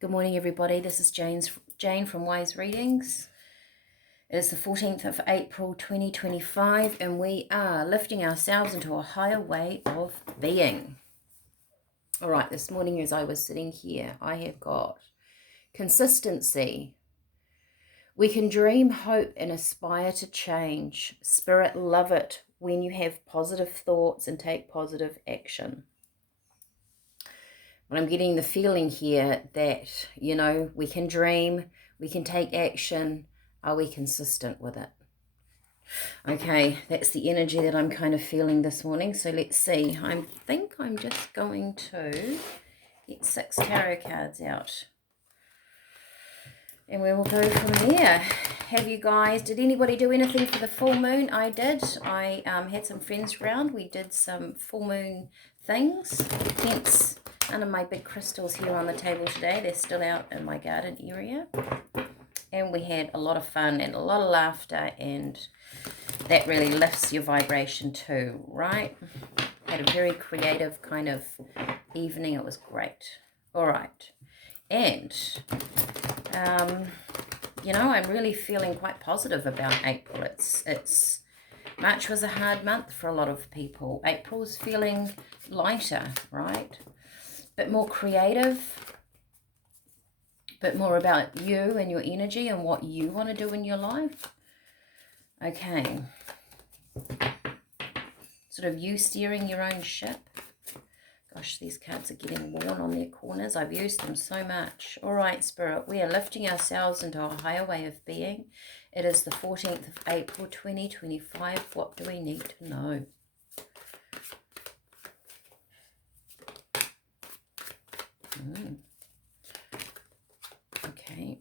Good morning, everybody. This is Jane from Wise Readings. It is the 14th of April, 2025, and we are lifting ourselves into a higher way of being. All right, this morning as I was sitting here, I have got consistency. We can dream, hope, and aspire to change. Spirit, love it when you have positive thoughts and take positive action. But I'm getting the feeling here that, we can dream, we can take action. Are we consistent with it? Okay, that's the energy that I'm kind of feeling this morning. So let's see. I think I'm just going to get 6 tarot cards out. And we will go from there. Did anybody do anything for the full moon? I did. I had some friends around. We did some full moon things. Hence, none of my big crystals here on the table today. They're still out in my garden area. And we had a lot of fun and a lot of laughter, and that really lifts your vibration too, right? Had a very creative kind of evening. It was great. All right. And I'm really feeling quite positive about April. It's March was a hard month for a lot of people. April's feeling lighter, right? Bit more creative, bit more about you and your energy and what you want to do in your life. Okay. Sort of you steering your own ship. Gosh, these cards are getting worn on their corners. I've used them so much. All right, Spirit, we are lifting ourselves into a higher way of being. It is the 14th of April, 2025. What do we need to know? Okay.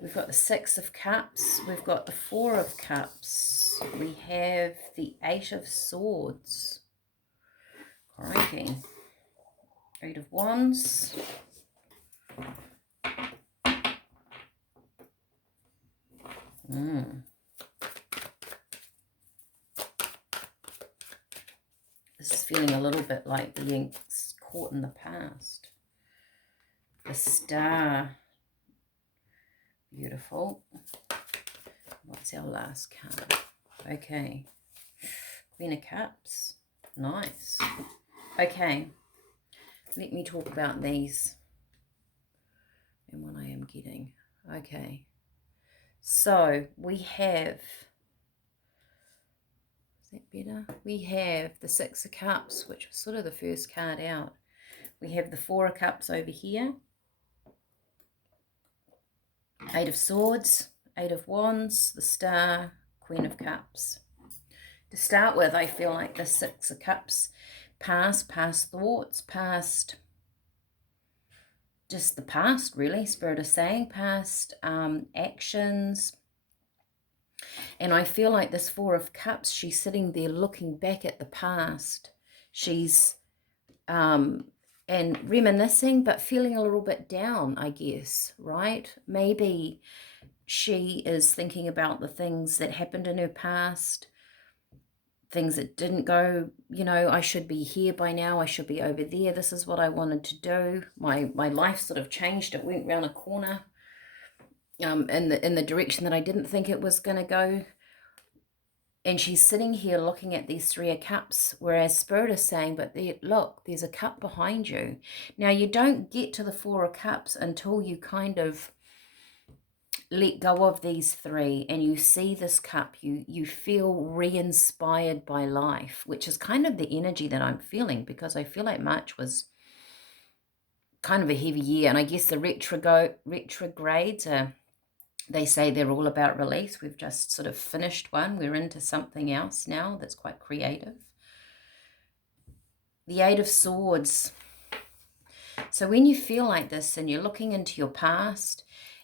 We've got the 6 of Cups. We've got the 4 of Cups. We have the 8 of Swords. Crikey. 8 of Wands. This is feeling a little bit like being caught in the past. The Star. Beautiful. What's our last card? Okay. Queen of Cups. Nice. Okay. Let me talk about these and what I am getting. Okay. So we have, is that better? We have the 6 of Cups, which was sort of the first card out. We have the 4 of Cups over here. 8 of Swords, 8 of Wands, the Star, Queen of Cups. To start with, I feel like the 6 of Cups, past thoughts, past, just the past, really, Spirit is saying, past actions. And I feel like this 4 of Cups, she's sitting there looking back at the past. She's and reminiscing, but feeling a little bit down, I guess, right? Maybe she is thinking about the things that happened in her past, things that didn't go, I should be here by now, I should be over there, this is what I wanted to do. My life sort of changed, it went round a corner in the direction that I didn't think it was going to go. And she's sitting here looking at these 3 of Cups, whereas Spirit is saying, but look, there's a cup behind you. Now, you don't get to the 4 of Cups until you kind of let go of these 3 and you see this cup. You feel re-inspired by life, which is kind of the energy that I'm feeling, because I feel like March was kind of a heavy year. And I guess the retrogrades are, they say they're all about release. We've just sort of finished one. We're into something else now that's quite creative. The 8 of Swords. So when you feel like this and you're looking into your past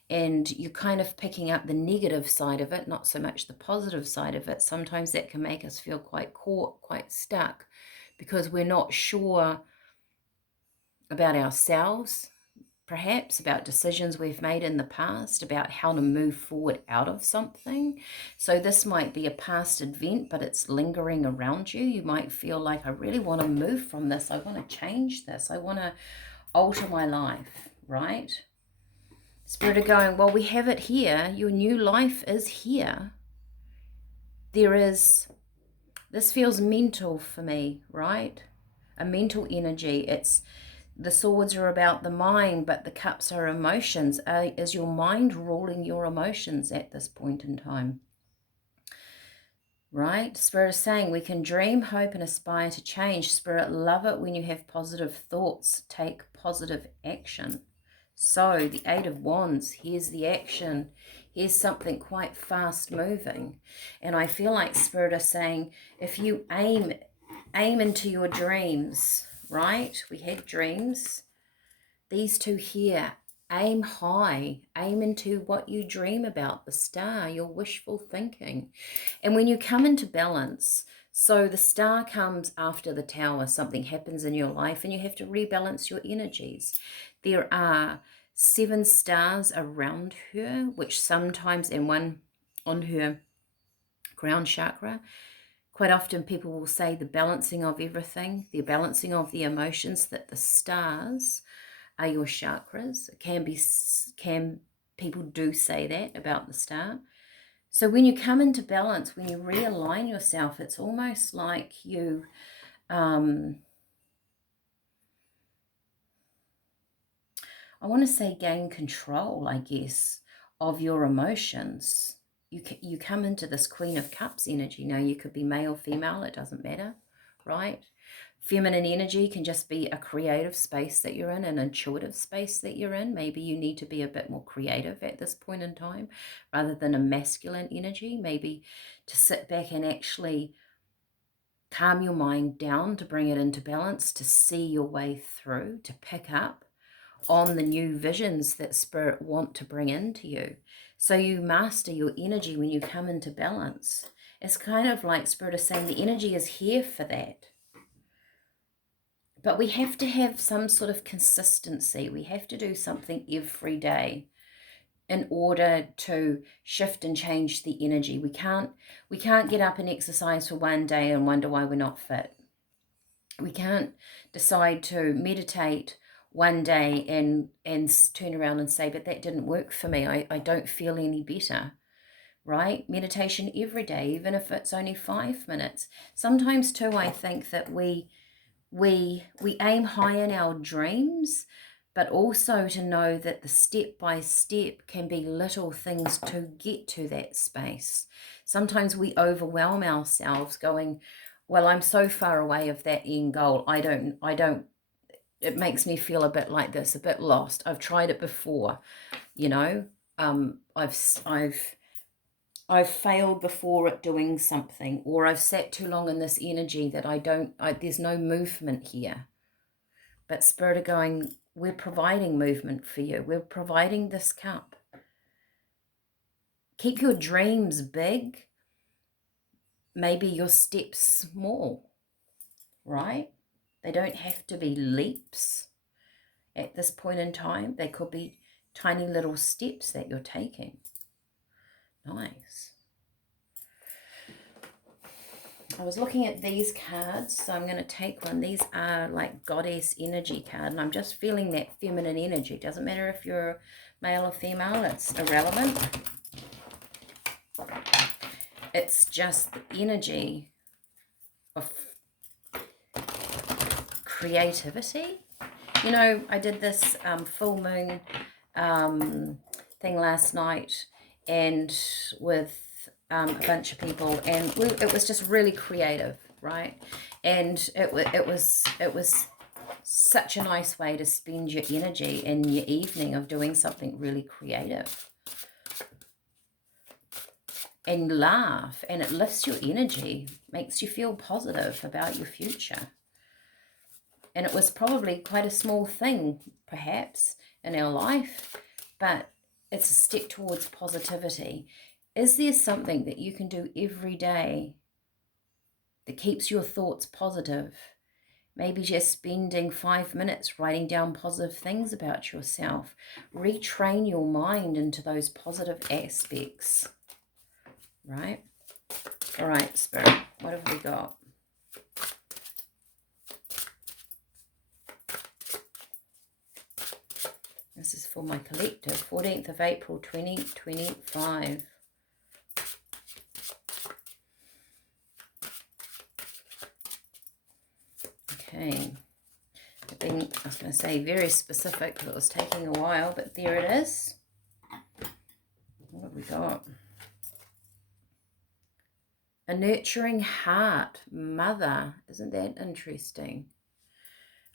and you're kind of picking up the negative side of it, not so much the positive side of it, sometimes that can make us feel quite caught, quite stuck, because we're not sure about ourselves. perhaps about decisions we've made in the past, about how to move forward out of something. So this might be a past event, but it's lingering around you. You might feel like, I really want to move from this. I want to change this. I want to alter my life, right? Spirit are going, well, we have it here. Your new life is here. This feels mental for me, right? A mental energy. The swords are about the mind, but the cups are emotions. Is your mind ruling your emotions at this point in time? Right? Spirit is saying we can dream, hope, and aspire to change. Spirit, love it when you have positive thoughts. Take positive action. So the Eight of Wands, here's the action. Here's something quite fast moving. And I feel like Spirit is saying, if you aim into your dreams, right? We had dreams. These two here, aim high, aim into what you dream about, the star, your wishful thinking. And when you come into balance, so the star comes after the tower, something happens in your life and you have to rebalance your energies. There are 7 stars around her, which sometimes, and one on her crown chakra, quite often people will say the balancing of everything, the balancing of the emotions, that the stars are your chakras. People do say that about the star. So when you come into balance, when you realign yourself, it's almost like you I want to say gain control, I guess, of your emotions. You come into this Queen of Cups energy. Now, you could be male, female, it doesn't matter, right? Feminine energy can just be a creative space that you're in, an intuitive space that you're in. Maybe you need to be a bit more creative at this point in time rather than a masculine energy. Maybe to sit back and actually calm your mind down, to bring it into balance, to see your way through, to pick up on the new visions that Spirit want to bring into you. So you master your energy when you come into balance. It's kind of like Spirit is saying the energy is here for that. But we have to have some sort of consistency. We have to do something every day in order to shift and change the energy. We can't get up and exercise for one day and wonder why we're not fit. We can't decide to meditate one day and turn around and say, but that didn't work for me. I don't feel any better, right? Meditation every day, even if it's only 5 minutes. Sometimes too, I think that we aim high in our dreams, but also to know that the step by step can be little things to get to that space. Sometimes we overwhelm ourselves going, well, I'm so far away of that end goal. I don't, it makes me feel a bit like this, a bit lost. I've tried it before, you know, I've failed before at doing something, or I've sat too long in this energy that there's no movement here. But Spirit are going, we're providing movement for you. We're providing this cup. Keep your dreams big, maybe your steps small, right? They don't have to be leaps at this point in time. They could be tiny little steps that you're taking. Nice. I was looking at these cards, so I'm going to take one. These are like Goddess Energy card, and I'm just feeling that feminine energy. Doesn't matter if you're male or female, it's irrelevant. It's just the energy of creativity. You know, I did this full moon thing last night, and with a bunch of people, and it was just really creative, right? And it was such a nice way to spend your energy in your evening of doing something really creative. And laugh, and it lifts your energy, makes you feel positive about your future. And it was probably quite a small thing, perhaps, in our life, but it's a step towards positivity. Is there something that you can do every day that keeps your thoughts positive Maybe just spending 5 minutes writing down positive things about yourself. Retrain your mind into those positive aspects, right? All right, Spirit, what have we got? This is for my collective, 14th of April, 2025. Okay. I was going to say very specific because it was taking a while, but there it is. What have we got? A nurturing heart, mother. Isn't that interesting?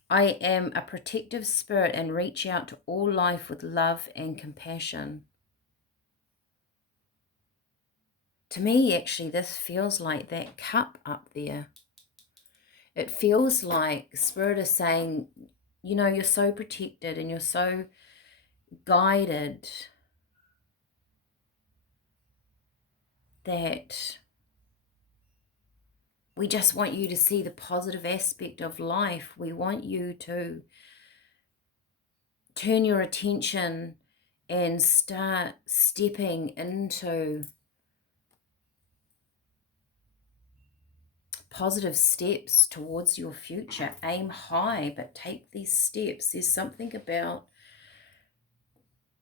I am a protective spirit and reach out to all life with love and compassion. To me, actually, this feels like that cup up there. It feels like Spirit is saying, you know, you're so protected and you're so guided that we just want you to see the positive aspect of life. We want you to turn your attention and start stepping into positive steps towards your future. Aim high, but take these steps. There's something about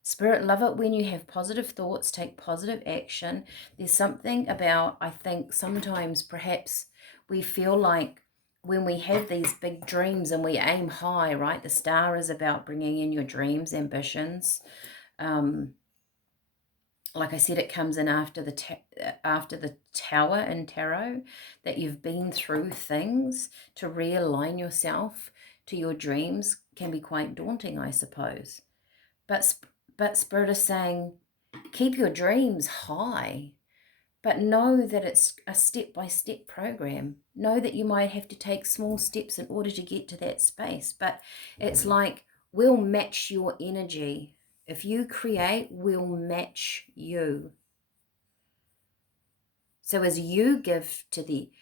Spirit, love it when you have positive thoughts, take positive action. There's something about, I think sometimes perhaps we feel like when we have these big dreams and we aim high, right? The star is about bringing in your dreams, ambitions. Like I said, it comes in after the tower in tarot, that you've been through things. To realign yourself to your dreams can be quite daunting, I suppose. But Spirit is saying, keep your dreams high, but know that it's a step-by-step program. Know that you might have to take small steps in order to get to that space, but it's like we'll match your energy. If you create, we'll match you. So as you give to the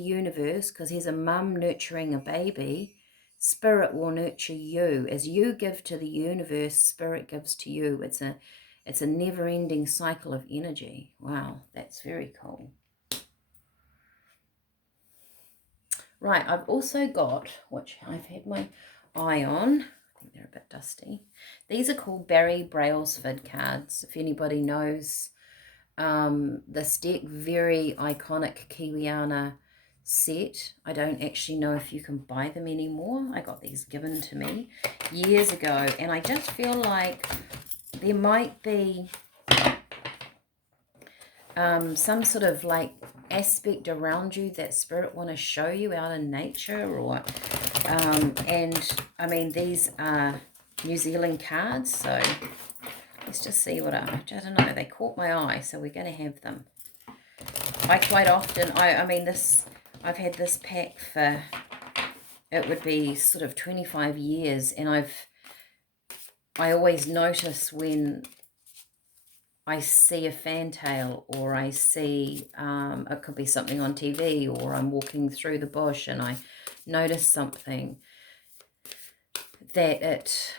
universe, because here's a mum nurturing a baby, Spirit will nurture you. As you give to the universe, Spirit gives to you. It's a never-ending cycle of energy. Wow, that's very cool. Right, I've also got, which I've had my eye on, I think they're a bit dusty. These are called Barry Brailsford cards. If anybody knows this deck, very iconic Kiwiana set. I don't actually know if you can buy them anymore. I got these given to me years ago, and I just feel like there might be some sort of like aspect around you that Spirit want to show you out in nature, or and I mean, these are New Zealand cards, so let's just see what I don't know, they caught my eye, so we're going to have them. I quite often, I mean, I've had this pack for, it would be sort of 25 years, and I always notice when I see a fantail, or I see, it could be something on TV, or I'm walking through the bush and I notice something, that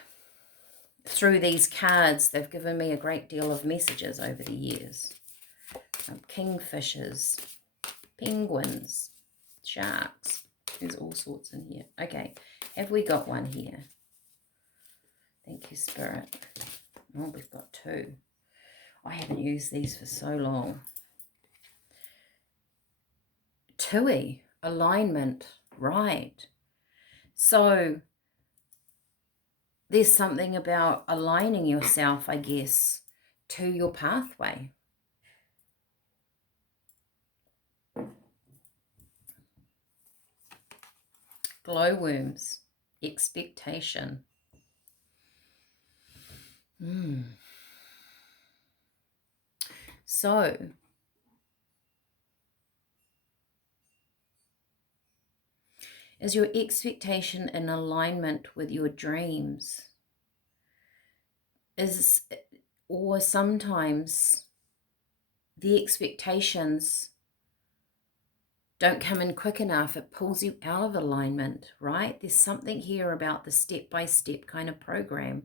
through these cards, they've given me a great deal of messages over the years. Kingfishers, penguins, sharks. There's all sorts in here. Okay, have we got one here? Thank you, Spirit. Oh, we've got two. I haven't used these for so long. Tui, alignment, right. So there's something about aligning yourself, I guess, to your pathway. Glowworms, expectation. So is your expectation in alignment with your dreams? Or sometimes the expectations don't come in quick enough. It pulls you out of alignment, right? There's something here about the step-by-step kind of program,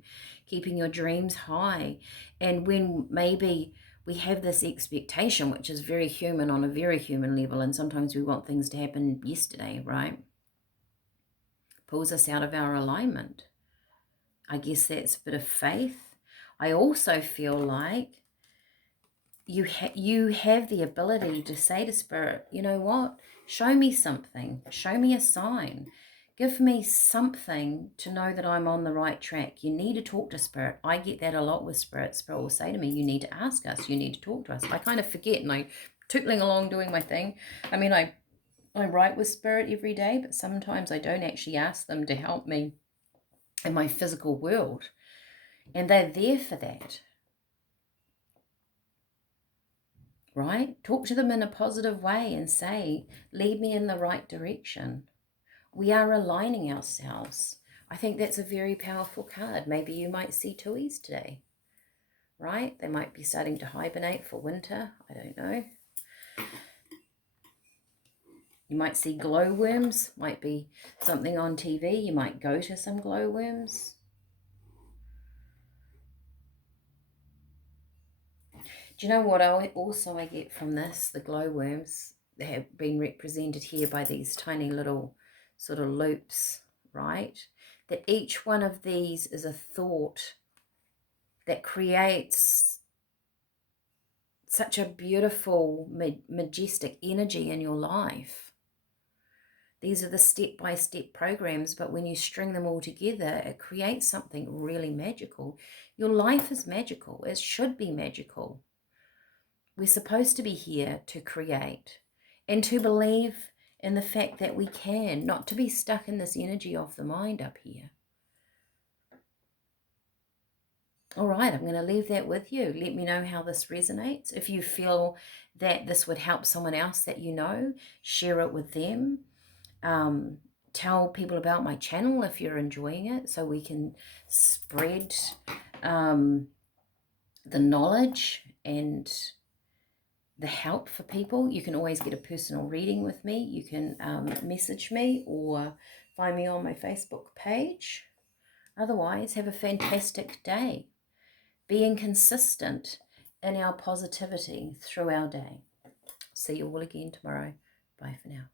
keeping your dreams high. And when maybe we have this expectation, which is very human on a very human level, and sometimes we want things to happen yesterday, right? Pulls us out of our alignment. I guess that's a bit of faith. I also feel like you have the ability to say to Spirit, you know what? Show me something. Show me a sign. Give me something to know that I'm on the right track. You need to talk to Spirit. I get that a lot with Spirit. Spirit will say to me, you need to ask us. You need to talk to us. I kind of forget and I'm tootling along doing my thing. I mean, I write with Spirit every day, but sometimes I don't actually ask them to help me in my physical world. And they're there for that. Right? Talk to them in a positive way and say, lead me in the right direction. We are aligning ourselves. I think that's a very powerful card. Maybe you might see tuis today, right? They might be starting to hibernate for winter. I don't know. You might see glowworms. Might be something on TV. You might go to some glowworms. Do you know what I get from this? The glowworms, they have been represented here by these tiny little sort of loops, right? That each one of these is a thought that creates such a beautiful, majestic energy in your life. These are the step-by-step programs, but when you string them all together, it creates something really magical. Your life is magical. It should be magical. We're supposed to be here to create and to believe in the fact that we can, not to be stuck in this energy of the mind up here. All right, I'm going to leave that with you. Let me know how this resonates. If you feel that this would help someone else that you know, share it with them. Tell people about my channel if you're enjoying it, so we can spread the knowledge and the help for people. You can always get a personal reading with me. You can message me or find me on my Facebook page. Otherwise, have a fantastic day. Being consistent in our positivity through our day. See you all again tomorrow. Bye for now.